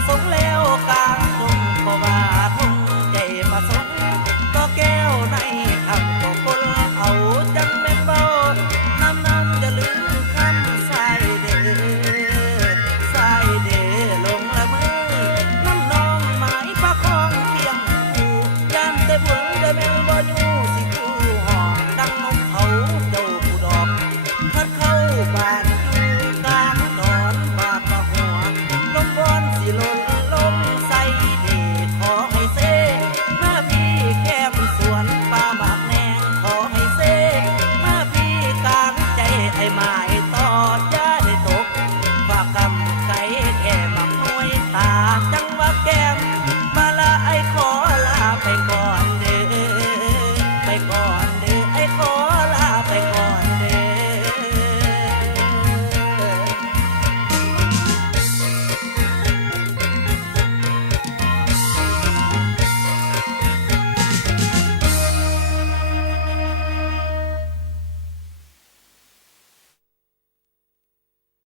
ประสงค์แล้วกลางทุ่งก็ว่าทุ่งใจประสงค์ก็แก้วในคำก็คนเอาจังแม่นเบาน้ำจะลืมคำสายเด้อสายเด้อลงละเมอน้ำนองหมายประคองเพียงคู่ยันแต่บุญได้แม่บ่อยู่สิคู่ห้องดังนกเขาเจ้าผู้ดอกคัดเข้าบ้านอยู่กลางดอนบาดประหัวลมบอนสิหล่นลมใส่เดขอให้เซมาพี่แก้มสวนป่าหมากแนงขอให้เซมาพี่กลางใจไอ้ไม้